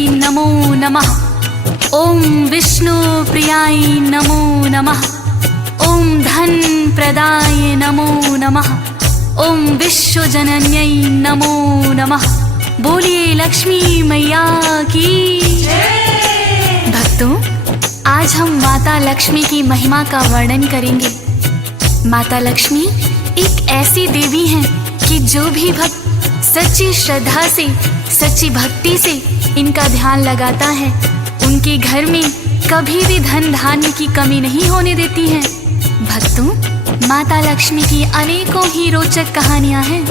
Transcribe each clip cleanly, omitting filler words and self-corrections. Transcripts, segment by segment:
नमो नमः। ओम विष्णु प्रियाय नमो नमः। ओम धन प्रदाय नमो नमः। ओम विश्व जनन्यै नमो नमः। बोलिए लक्ष्मी मैया की जय। भक्तों, आज हम माता लक्ष्मी की महिमा का वर्णन करेंगे। माता लक्ष्मी एक ऐसी देवी हैं कि जो भी भक्त सच्ची श्रद्धा से, सच्ची भक्ति से इनका ध्यान लगाता है, उनके घर में कभी भी धन धान्य की कमी नहीं होने देती हैं। भक्तों, माता लक्ष्मी की अनेकों ही रोचक कहानियां हैं।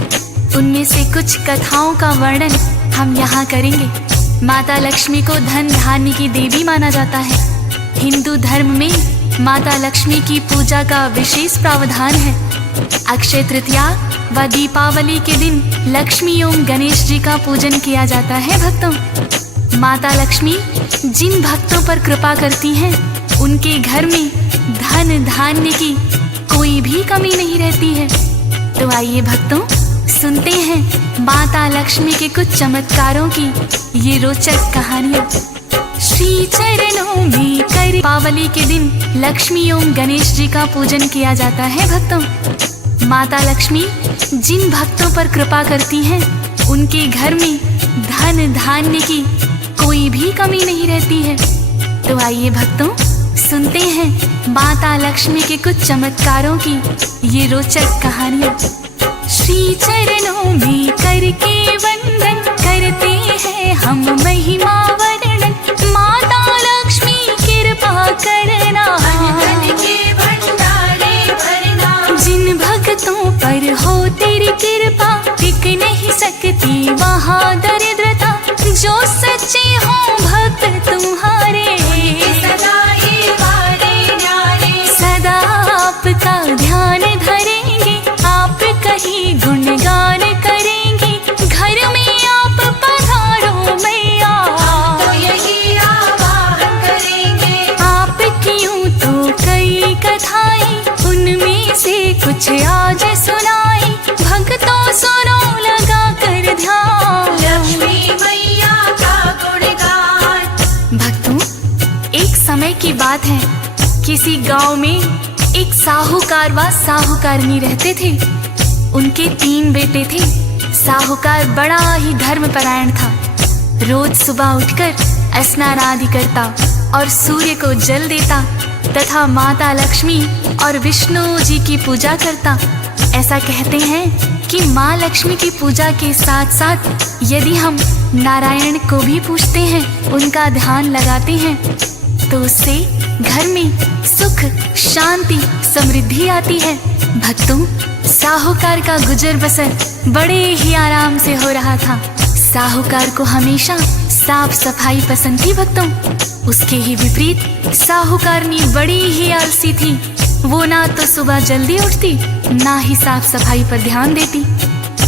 उनमें से कुछ कथाओं का वर्णन हम यहाँ करेंगे। माता लक्ष्मी को धन धान्य की देवी माना जाता है। हिंदू धर्म में माता लक्ष्मी की पूजा का विशेष प्रावधान है। अक्षय तृतीया व दीपावली के दिन लक्ष्मी एवं गणेश जी का पूजन किया जाता है। भक्तों, माता लक्ष्मी जिन भक्तों पर कृपा करती हैं, उनके घर में धन धान्य की कोई भी कमी नहीं रहती है। तो आइए भक्तों, सुनते हैं माता लक्ष्मी के कुछ चमत्कारों की ये रोचक कहानियां। श्री चरणों में कर दीपावली के दिन लक्ष्मी एवं गणेश जी का पूजन किया जाता है। भक्तों, माता लक्ष्मी जिन भक्तों पर कृपा करती हैं, उनके घर में धन धान्य की कोई भी कमी नहीं रहती है। तो आइए भक्तों, सुनते हैं माता लक्ष्मी के कुछ चमत्कारों की ये रोचक कहानियां। श्री चरणों में करके वंदन करते हैं हम महिमा वर्णन। माता लक्ष्मी कृपा करना, धन के भंडारे भरना। जिन भक्तों पर हो तेरी कृपा, टिक नहीं सकती वहाँ दरिद्रता। जो सच्चे हो भक्त तुम्हारे, सदा ही वारे न्यारे। सदा आपका ध्यान धरेंगे, आप कहीं गुणगान करेंगे। घर में आप पधारो मैया, तो यही आवाहन करेंगे। आप क्यों तो कई कथाएं, उनमें से कुछ आज सुनाई। भक्तों सुनो लगा कर ध्यान, लक्ष्मी मैया का गुणगान। भक्तों, एक समय की बात है, किसी गांव में एक साहूकार व साहूकारनी रहते थे। उनके 3 बेटे थे। साहूकार बड़ा ही धर्मपरायण था। रोज सुबह उठकर स्नान आदि करता और सूर्य को जल देता तथा माता लक्ष्मी और विष्णु जी की पूजा करता। ऐसा कहते हैं कि माँ लक्ष्मी की पूजा के साथ साथ यदि हम नारायण को भी पूजते हैं, उनका ध्यान लगाते हैं, तो उससे घर में सुख, शांति, समृद्धि आती है। भक्तों, साहूकार का गुजर बसर बड़े ही आराम से हो रहा था। साहूकार को हमेशा साफ सफाई पसंद थी। भक्तों, उसके ही विपरीत साहूकारनी बड़ी ही आलसी थी। वो ना तो सुबह जल्दी उठती, ना ही साफ सफाई पर ध्यान देती।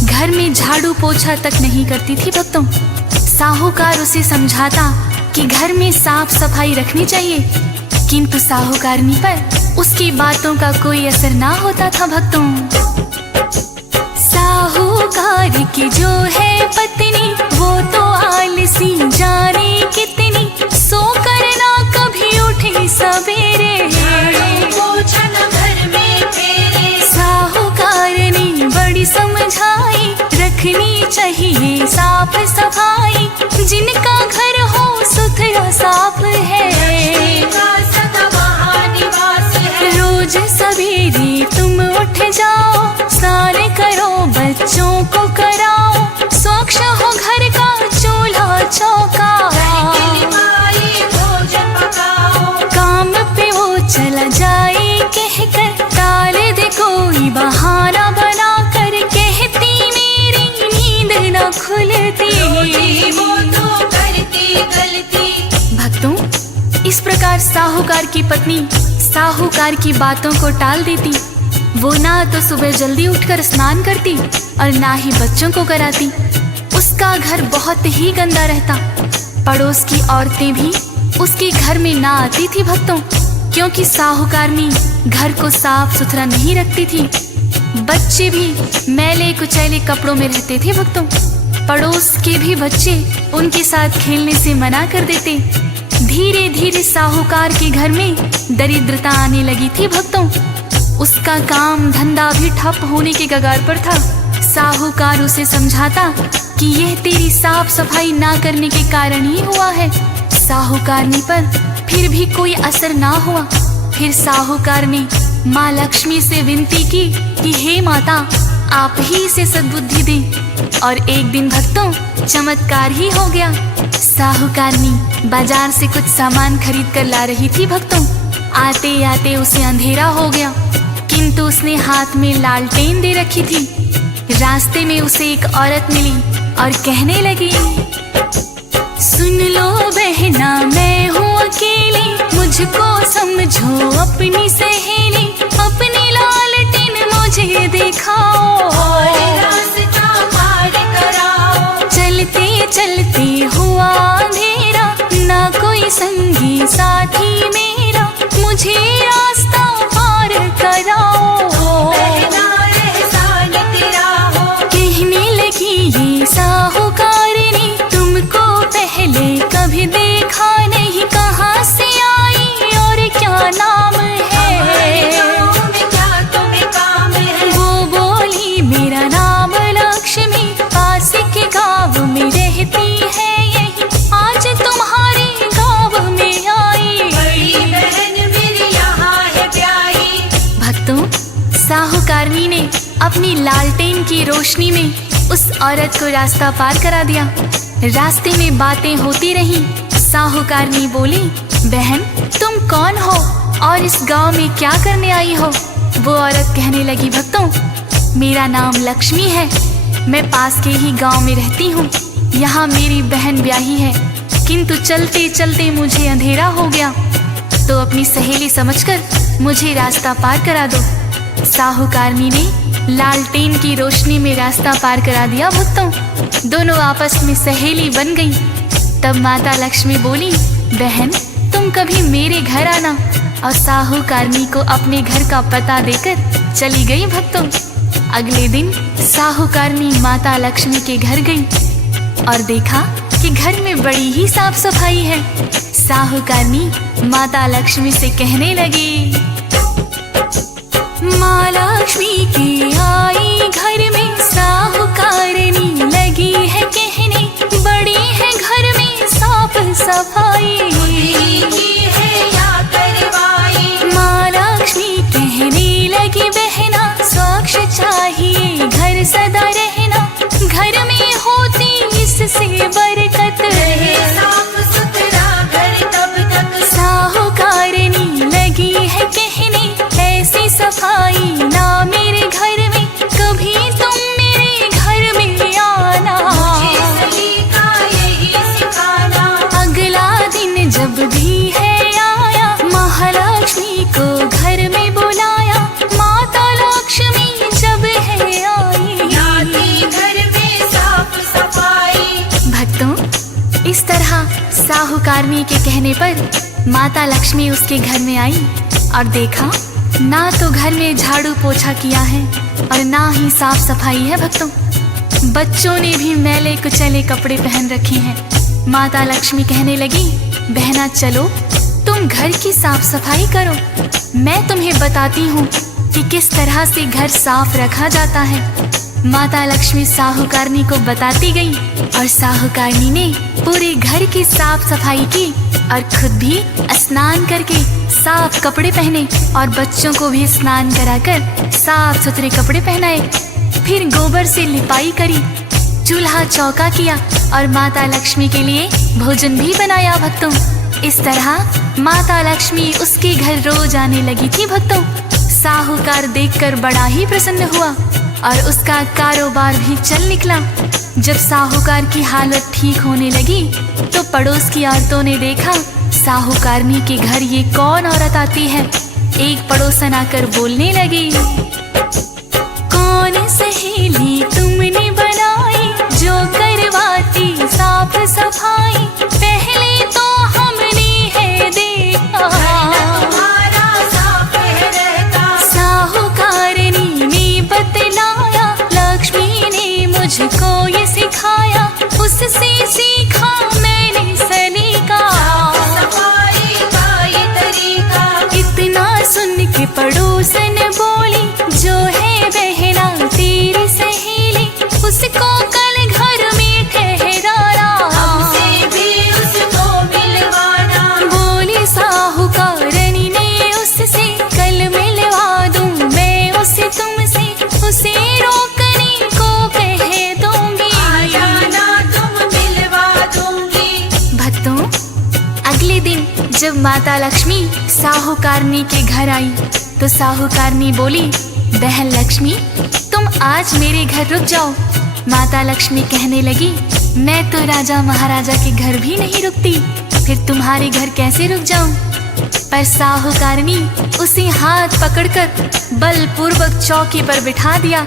घर में झाड़ू पोछा तक नहीं करती थी। भक्तों, साहूकार उसे समझाता कि घर में साफ सफाई रखनी चाहिए, किंतु साहूकारनी पर उसकी बातों का कोई असर ना होता था। भक्तों, साहूकार की जो है पत्नी, वो तो आलसी जाने कितनी। सो करना कभी उठी सवेरे, साहूकारनी बड़ी समझाई। रखनी चाहिए साफ सफाई, जिनका घर हो सुथरा साफ है। रोज सवेरे तुम उठ जाओ, स्नान करो, बच्चों को कराओ। स्वच्छ हो घर का चूल्हा चौका, काम पे वो चला जाए कहकर। टाल दे कोई बहाना बना कर, कहती मेरी नींद न खुलती, वो तो करती गलती। भक्तों, इस प्रकार साहूकार की पत्नी साहूकार की बातों को टाल देती। वो ना तो सुबह जल्दी उठकर स्नान करती और ना ही बच्चों को कराती। उसका घर बहुत ही गंदा रहता। पड़ोस की औरतें भी उसके घर में ना आती थी। भक्तों, क्योंकि साहूकारनी घर को साफ सुथरा नहीं रखती थी। बच्चे भी मैले कुचैले कपड़ों में रहते थे। भक्तों, पड़ोस के भी बच्चे उनके साथ खेलने से मना कर देते। धीरे धीरे साहूकार के घर में दरिद्रता आने लगी थी भक्तों। उसका काम धंधा भी ठप होने के कगार पर था। साहूकार उसे समझाता कि यह तेरी साफ सफाई ना करने के कारण ही हुआ है। साहूकारनी पर फिर भी कोई असर ना हुआ। फिर साहूकार ने माँ लक्ष्मी से विनती की कि हे माता, आप ही इसे सद्बुद्धि दें। और एक दिन भक्तों चमत्कार ही हो गया। साहूकारनी बाजार से कुछ सामान खरीद कर ला रही थी भक्तों। आते आते उसे अंधेरा हो गया, किंतु उसने हाथ में लालटेन दे रखी थी। रास्ते में उसे एक औरत मिली और कहने लगी, सुन लो बहना, मैं हूँ अकेली, मुझको समझो अपनी सहेली। अपनी लालटेन मुझे दिखाओ और रास्ता पार कराओ। चलते चलते हुआ अंधेरा, ना कोई संगी साथी मेरा, मुझे रास्ता पार कराओ। कहने लगी ये साहूकारनी, तुमको पहले कभी देखा नहीं, कहाँ से आई और क्या नाम है? वो बोली मेरा नाम लक्ष्मी, पास के गाँव में रहती है यही, आज तुम्हारे गाँव में आई, बड़ी बहन मेरी यहाँ है प्यारी। भक्तों, साहूकारनी ने अपनी लालटेन की रोशनी में उस औरत को रास्ता पार करा दिया। रास्ते में बातें होती रहीं। साहूकारनी बोली, बहन तुम कौन हो और इस गांव में क्या करने आई हो? वो औरत कहने लगी, भक्तों मेरा नाम लक्ष्मी है, मैं पास के ही गांव में रहती हूँ। यहाँ मेरी बहन ब्याही है, किंतु चलते चलते मुझे अंधेरा हो गया, तो अपनी सहेली समझकर मुझे रास्ता पार करा दो। साहूकारनी ने लालटेन की रोशनी में रास्ता पार करा दिया भक्तों। दोनों आपस में सहेली बन गई। तब माता लक्ष्मी बोली, बहन तुम कभी मेरे घर आना। और साहूकारनी को अपने घर का पता देकर चली गई भक्तों। अगले दिन साहूकारनी माता लक्ष्मी के घर गई और देखा कि घर में बड़ी ही साफ सफाई है। साहूकारनी माता लक्ष्मी से कहने लगी, माँ लक्ष्मी की आई घर में, साहूकारनी लगी है कहने, बड़ी है घर में साफ सफाई, है या करवाई। माँ लक्ष्मी कहने लगी, बहना स्वच्छ चाहिए घर सदा रहना, घर में होती इससे बरकत रहे, साफ सुथरा घर तब तक। साहूकारनी लगी है कहने, ऐसी सफाई ना मेरे घर में, कभी तुम मेरे घर में आना, मुझे सलीका यही सिखाना। अगला दिन जब भी है आया, महालक्ष्मी को घर में बुलाया, माता लक्ष्मी जब है आई, लाती घर में साफ सफाई। भक्तों, इस तरह साहूकारनी के कहने पर माता लक्ष्मी उसके घर में आई और देखा ना तो घर में झाड़ू पोछा किया है और ना ही साफ सफाई है भक्तों। बच्चों ने भी मैले कुचले कपड़े पहन रखे हैं। माता लक्ष्मी कहने लगी, बहना चलो तुम घर की साफ सफाई करो, मैं तुम्हें बताती हूँ कि किस तरह से घर साफ रखा जाता है। माता लक्ष्मी साहूकारनी को बताती गई और साहूकारनी ने पूरे घर की साफ सफाई की और खुद भी स्नान करके साफ कपड़े पहने और बच्चों को भी स्नान कराकर साफ सुथरे कपड़े पहनाए। फिर गोबर से लिपाई करी, चूल्हा चौका किया और माता लक्ष्मी के लिए भोजन भी बनाया भक्तों। इस तरह माता लक्ष्मी उसके घर रोज आने लगी थी भक्तों। साहूकार देखकर बड़ा ही प्रसन्न हुआ और उसका कारोबार भी चल निकला। जब साहूकार की हालत ठीक होने लगी तो पड़ोस की औरतों ने देखा साहूकारनी के घर ये कौन औरत आती है। एक पड़ोसन आकर बोलने लगी, कौन सहेली तुमने बनाई जो करवाती साफ सफाई, पहले तो हमने है देखा साहूकारनी ने बतलाया, लक्ष्मी ने मुझको ये सिखाया, जब माता लक्ष्मी साहूकारनी के घर आई तो साहूकारनी बोली, बहन लक्ष्मी तुम आज मेरे घर रुक जाओ। माता लक्ष्मी कहने लगी, मैं तो राजा महाराजा के घर भी नहीं रुकती, फिर तुम्हारे घर कैसे रुक जाऊं? पर साहूकारनी उसे हाथ पकड़कर बलपूर्वक चौकी पर बिठा दिया।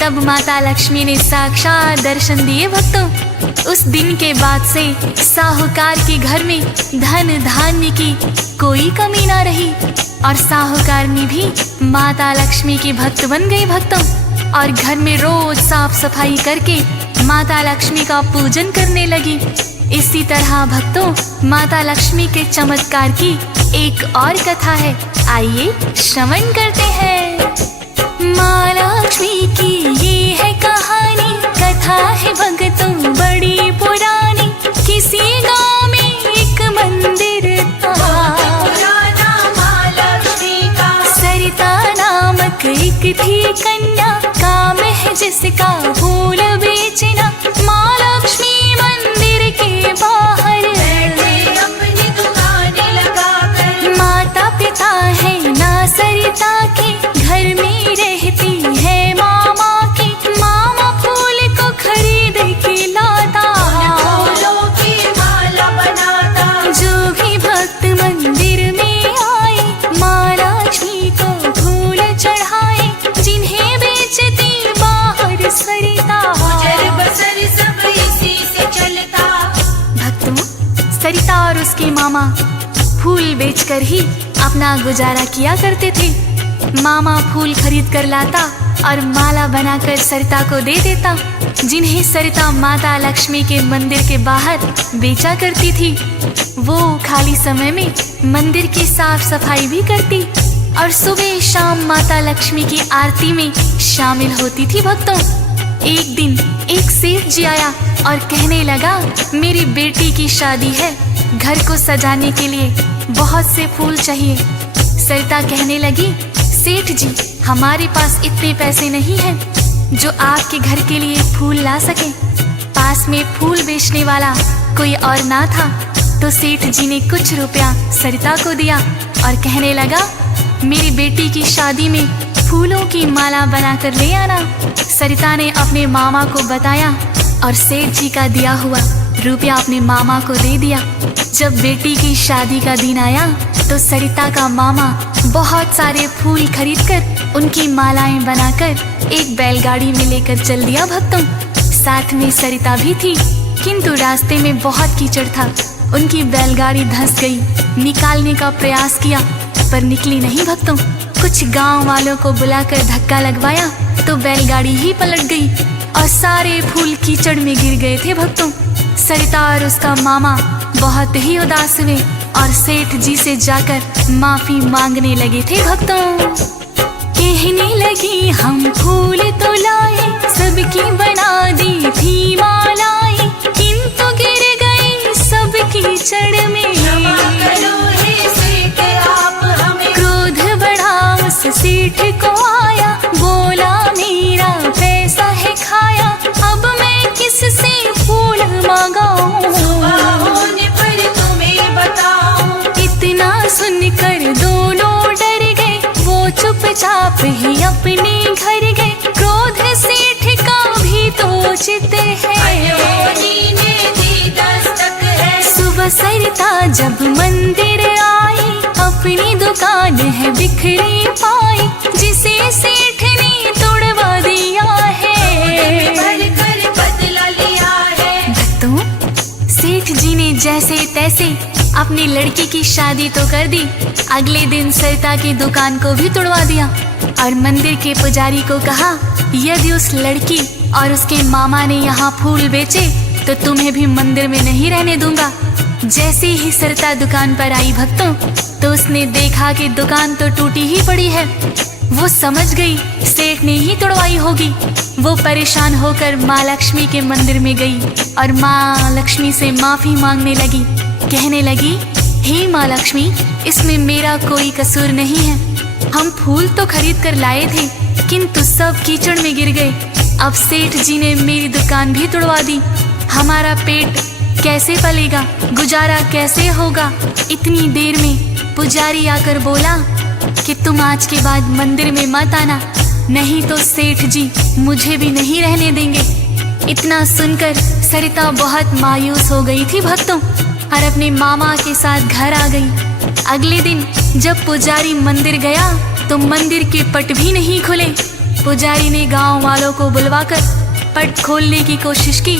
तब माता लक्ष्मी ने साक्षात दर्शन दिए भक्तों। उस दिन के बाद से साहूकार के घर में धन धान्य की कोई कमी ना रही और साहूकारनी भी माता लक्ष्मी की भक्त बन गई भक्तों, और घर में रोज साफ सफाई करके माता लक्ष्मी का पूजन करने लगी। इसी तरह भक्तों माता लक्ष्मी के चमत्कार की एक और कथा है, आइए श्रवण करते हैं। माँ लक्ष्मी की ये है कहानी, कथा है भक्तों बड़ी पुरानी। किसी गांव में एक मंदिर था, माँ लक्ष्मी का। सरिता नामक एक थी कन्या, काम है जिसका फूल बेचना। माँ लक्ष्मी मंदिर के बाहर बैठे अपनी दुकान लगाकर। माता पिता है ना सरिता के, घर में रहती है मामा की। मामा फूल को खरीद के लाता, फूलों की माला बनाता। जो भी भक्त मंदिर में आए माँ लक्ष्मी को फूल चढ़ाए। जिन्हें बेचती बाहर सरिता, गुजर बसर सब इसी से चलता। भक्तों सरिता और उसके मामा फूल बेचकर ही अपना गुजारा किया करते थे। मामा फूल खरीद कर लाता और माला बनाकर सरिता को दे देता, जिन्हें सरिता माता लक्ष्मी के मंदिर के बाहर बेचा करती थी। वो खाली समय में मंदिर की साफ सफाई भी करती और सुबह शाम माता लक्ष्मी की आरती में शामिल होती थी भक्तों। एक दिन एक सेठ जी आया और कहने लगा, मेरी बेटी की शादी है, घर को सजाने के लिए बहुत से फूल चाहिए। सरिता कहने लगी, सेठ जी हमारे पास इतने पैसे नहीं हैं जो आपके घर के लिए फूल ला सके। पास में फूल बेचने वाला कोई और ना था, तो सेठ जी ने कुछ रुपया सरिता को दिया और कहने लगा, मेरी बेटी की शादी में फूलों की माला बनाकर ले आना। सरिता ने अपने मामा को बताया और सेठ जी का दिया हुआ रुपया अपने मामा को दे दिया। जब बेटी की शादी का दिन आया तो सरिता का मामा बहुत सारे फूल खरीदकर उनकी मालाएं बनाकर एक बैलगाड़ी में लेकर चल दिया भक्तों। साथ में सरिता भी थी, किंतु रास्ते में बहुत कीचड़ था। उनकी बैलगाड़ी धंस गई। निकालने का प्रयास किया पर निकली नहीं भक्तों। कुछ गांव वालों को बुलाकर धक्का लगवाया तो बैलगाड़ी ही पलट गई और सारे फूल कीचड़ में गिर गए थे भक्तों। सरिता और उसका मामा बहुत ही उदास हुए और सेठ जी से जाकर माफी मांगने लगे थे भक्तों। कहने लगी, हम फूल तो लाए, सबकी बना दी थी मालाएं, किंतु गिर गई सब कीचड़ में। क्रोध बढ़ा उस सेठ को आया, बोला मेरा पैसा है खाया, अब मैं किससे फूल मंगाऊं? होने पर तुम्हें बताऊं। इतना सुनकर दोनों डर गए, वो चुपचाप ही अपने घर गए। क्रोध सेठ का भी तो चित है, सुबह सरिता जब मंदिर आई, अपनी दुकान है बिखरी पाई, जिसे सेठ ने तोड़वा दिया है। भक्तों सेठ जी ने जैसे तैसे अपनी लड़की की शादी तो कर दी, अगले दिन सरिता की दुकान को भी तोड़वा दिया और मंदिर के पुजारी को कहा, यदि उस लड़की और उसके मामा ने यहाँ फूल बेचे तो तुम्हें भी मंदिर में नहीं रहने दूंगा। जैसे ही सरिता दुकान पर आई भक्तों, तो उसने देखा कि दुकान तो टूटी ही पड़ी है। वो समझ गई सेठ ने ही तोड़वाई होगी। वो परेशान होकर माँ लक्ष्मी के मंदिर में गई और माँ लक्ष्मी से माफी मांगने लगी। कहने लगी, हे माँ लक्ष्मी, इसमें मेरा कोई कसूर नहीं है। हम फूल तो खरीद कर लाए थे, किंतु सब कीचड़ में गिर गए। अब सेठ जी ने मेरी दुकान भी तोड़वा दी। हमारा पेट कैसे पलेगा, गुजारा कैसे होगा। इतनी देर में पुजारी आकर बोला कि तुम आज के बाद मंदिर में मत आना, नहीं तो सेठ जी मुझे भी नहीं रहने देंगे। इतना सुनकर सरिता बहुत मायूस हो गई थी भक्तों, और अपने मामा के साथ घर आ गई। अगले दिन जब पुजारी मंदिर गया तो मंदिर के पट भी नहीं खुले। पुजारी ने गांव वालों को बुलवाकर पट खोलने की कोशिश की,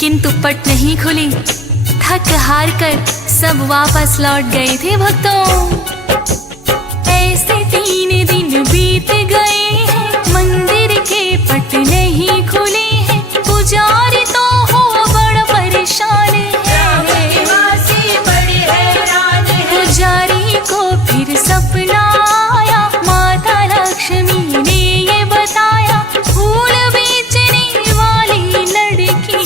किंतु पट नहीं खुली। थक हार कर सब वापस लौट गए थे भक्तों। ऐसे 3 दिन बीत गए हैं, मंदिर के पट नहीं खुले हैं। पुजारी तो हो बड़ा परेशान है, पुजारी को फिर सपना आया। माता लक्ष्मी ने ये बताया, फूल बेचने वाली लड़की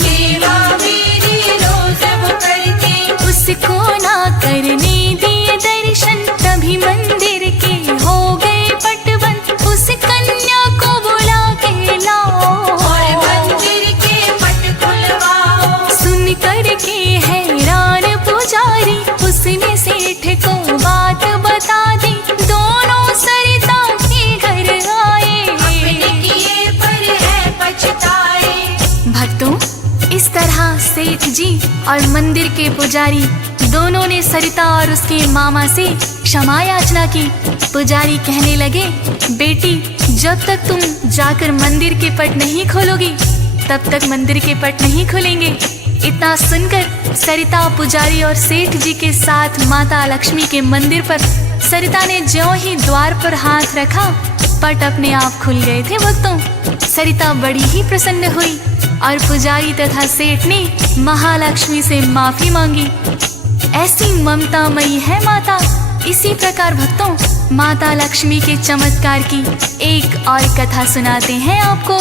उसको ना करने दिए दर्शन, तभी मंदिर के हो गए पट बंद। उस कन्या को बुला के लाओ और मंदिर के पट खुलवाओ। सुन कर के हैरान पुजारी उसने सेठ को बात बता दी। दोनों सरिता के घर आए, अपने किए पर है पछताए। भक्तों, इस तरह सेठ जी और मंदिर के पुजारी दोनों ने सरिता और उसके मामा से क्षमा याचना की। पुजारी कहने लगे, बेटी जब तक तुम जाकर मंदिर के पट नहीं खोलोगी तब तक मंदिर के पट नहीं खुलेंगे। इतना सुनकर सरिता पुजारी और सेठ जी के साथ माता लक्ष्मी के मंदिर पर, सरिता ने ज्यों ही द्वार पर हाथ रखा पट अपने आप खुल गए थे भक्तों। सरिता बड़ी ही प्रसन्न हुई और पुजारी तथा सेठ ने महालक्ष्मी से माफी मांगी। ऐसी ममतामयी है माता। इसी प्रकार भक्तों, माता लक्ष्मी के चमत्कार की एक और कथा सुनाते हैं आपको।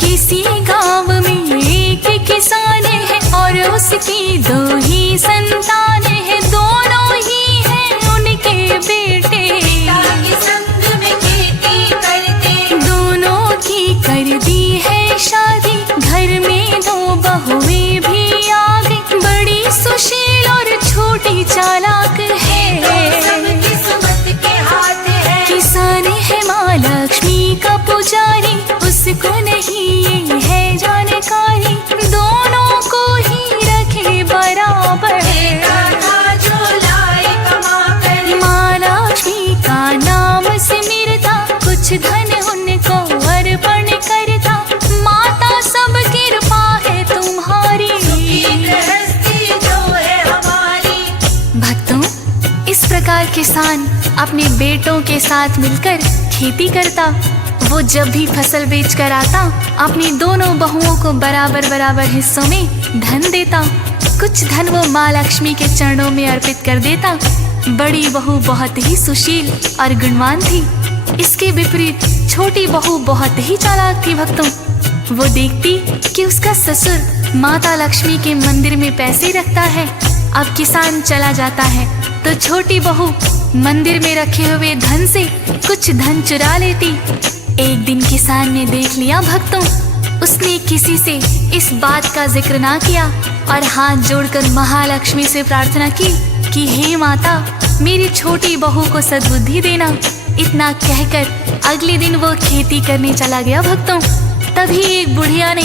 किसी गांव में एक किसान है और उसकी 2 ही संतान है। दोनों ही हैं उनके बेटे, संग में खेती करते। दोनों की कर दी है शादी, घर में 2 बहुएं भी आ गई। बड़ी सुशील और छोटी चालाक है, किस्मत के हाथ है। किसान है माँ लक्ष्मी का पुजारी, उसको नहीं है जानकारी। दोनों को ही रखे बराबर, जो लाए कमा कर। माँ लक्ष्मी का नाम सिमरता, कुछ धन उनको अर्पण करता। माता सब कृपा है तुम्हारी, जो है हमारी। भक्तों, इस प्रकार किसान अपने बेटों के साथ मिलकर खेती करता। वो जब भी फसल बेच कर आता, अपनी दोनों बहुओं को बराबर बराबर हिस्सों में धन देता। कुछ धन वो माँ लक्ष्मी के चरणों में अर्पित कर देता। बड़ी बहू बहुत ही सुशील और गुणवान थी। इसके विपरीत छोटी बहू बहुत ही चालाक थी भक्तों। वो देखती कि उसका ससुर माता लक्ष्मी के मंदिर में पैसे रखता है। अब किसान चला जाता है तो छोटी बहू मंदिर में रखे हुए धन से कुछ धन चुरा लेती। एक दिन किसान ने देख लिया भक्तों, उसने किसी से इस बात का जिक्र ना किया और हाथ जोड़कर महालक्ष्मी से प्रार्थना की कि हे माता, मेरी छोटी बहू को सद्बुद्धि देना। इतना कहकर अगले दिन वो खेती करने चला गया भक्तों। तभी एक बुढ़िया ने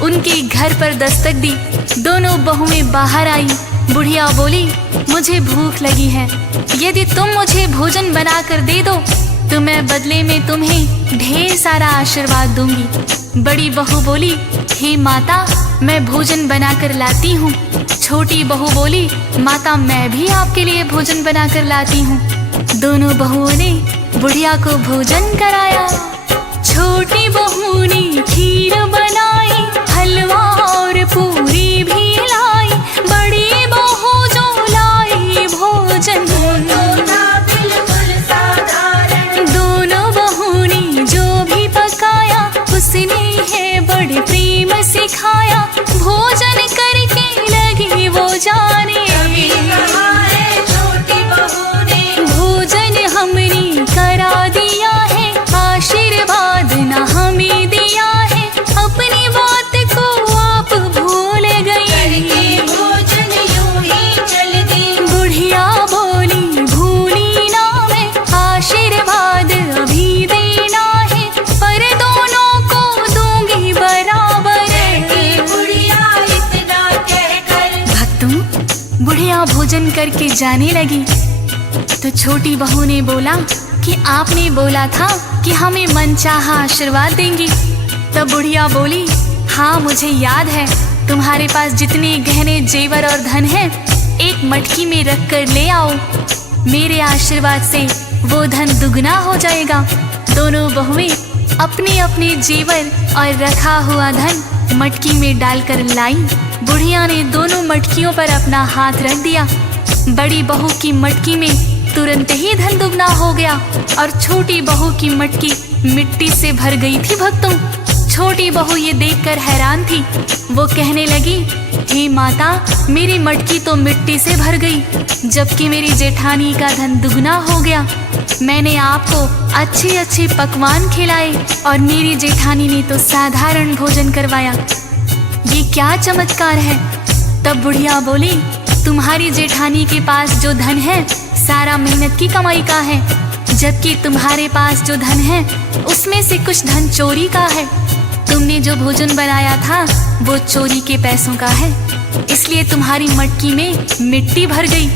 उनके घर पर दस्तक दी। दोनों बहुएं बाहर आई। बुढ़िया बोली, मुझे भूख लगी है, यदि तुम मुझे भोजन बना कर दे दो तो मैं बदले में तुम्हें ढेर सारा आशीर्वाद दूंगी। बड़ी बहू बोली, हे माता, मैं भोजन बनाकर लाती हूँ। छोटी बहू बोली, माता मैं भी आपके लिए भोजन बनाकर लाती हूँ। दोनों बहुओं ने बुढ़िया को भोजन कराया। छोटी बहू ने खीर बनाई, हलवा और पूरी भी लाई। बड़ी बहू जो लाई भोजन, दोनों बहू ने जो भी पकाया उसने है बड़े प्रेम से खाया। भोजन करके लगी वो जाने, भोजन हमने करा दिया है, आशीर्वाद न हमें दिया है। अपनी बात को बुढ़िया भोजन करके जाने लगी तो छोटी बहू ने बोला कि आपने बोला था कि हमें मनचाहा आशीर्वाद देंगी। तब बुढ़िया बोली, हाँ मुझे याद है, तुम्हारे पास जितने गहने जेवर और धन है एक मटकी में रख कर ले आओ, मेरे आशीर्वाद से वो धन दुगना हो जाएगा। दोनों बहुएं अपने अपने जेवर और रखा हुआ धन मटकी में डालकर लाई। बुढ़िया ने दोनों मटकियों पर अपना हाथ रख दिया। बड़ी बहू की मटकी में तुरंत ही धन दुगना हो गया और छोटी बहू की मटकी मिट्टी से भर गई थी। भक्तों, छोटी बहू ये देखकर हैरान थी। वो कहने लगी, हे माता, मेरी मटकी तो मिट्टी से भर गई जबकि मेरी जेठानी का धन दुगना हो गया। मैंने आपको अच्छे अच्छे पकवान खिलाए और मेरी जेठानी ने तो साधारण भोजन करवाया। ये क्या चमत्कार है। तब बुढ़िया बोली, तुम्हारी जेठानी के पास जो धन है सारा मेहनत की कमाई का है, जबकि तुम्हारे पास जो धन है उसमें से कुछ धन चोरी का है। तुमने जो भोजन बनाया था वो चोरी के पैसों का है, इसलिए तुम्हारी मटकी में मिट्टी भर गई।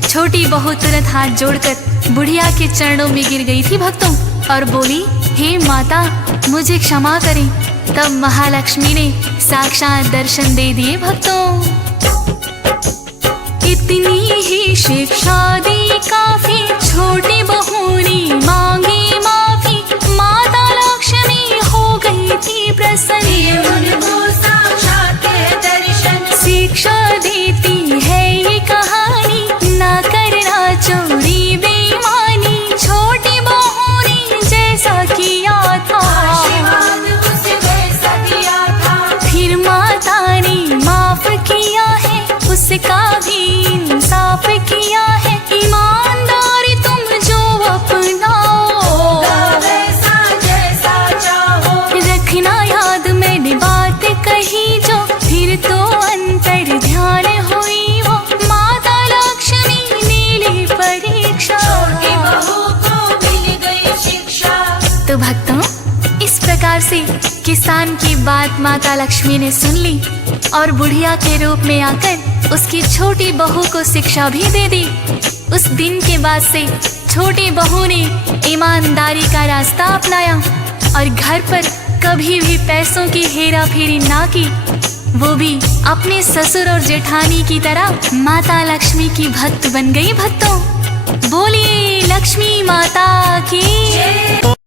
छोटी बहू तुरंत हाथ जोड़कर बुढ़िया के चरणों में गिर गई थी भक्तों और बोली, हे माता, मुझे क्षमा करें। तब महालक्ष्मी ने साक्षात दर्शन दे दिए। भक्तों, इतनी ही शिक्षा दी काफी, छोटी बहू ने मांगी माफी, माता लक्ष्मी हो गई थी प्रसन्न। शिक्षा देती है ये कहानी, ना करना चोरी बेईमानी। छोटी बहू ने जैसा किया था फिर माता ने माफ किया है, उसका भी इंसाफ किया है। ईमानदारी तुम जो अपनाओ, रखना याद मैंने बात कही जो, फिर तो अंतर ध्यान हुई वो। माता लक्ष्मी ने ली परीक्षा, तो भक्तों, इस प्रकार से किसान की बात माता लक्ष्मी ने सुन ली और बुढ़िया के रूप में आकर उसकी छोटी बहू को शिक्षा भी दे दी। उस दिन के बाद से छोटी बहू ने ईमानदारी का रास्ता अपनाया और घर पर कभी भी पैसों की हेरा फेरी ना की। वो भी अपने ससुर और जेठानी की तरह माता लक्ष्मी की भक्त बन गई। भक्तों, बोलिए लक्ष्मी माता की।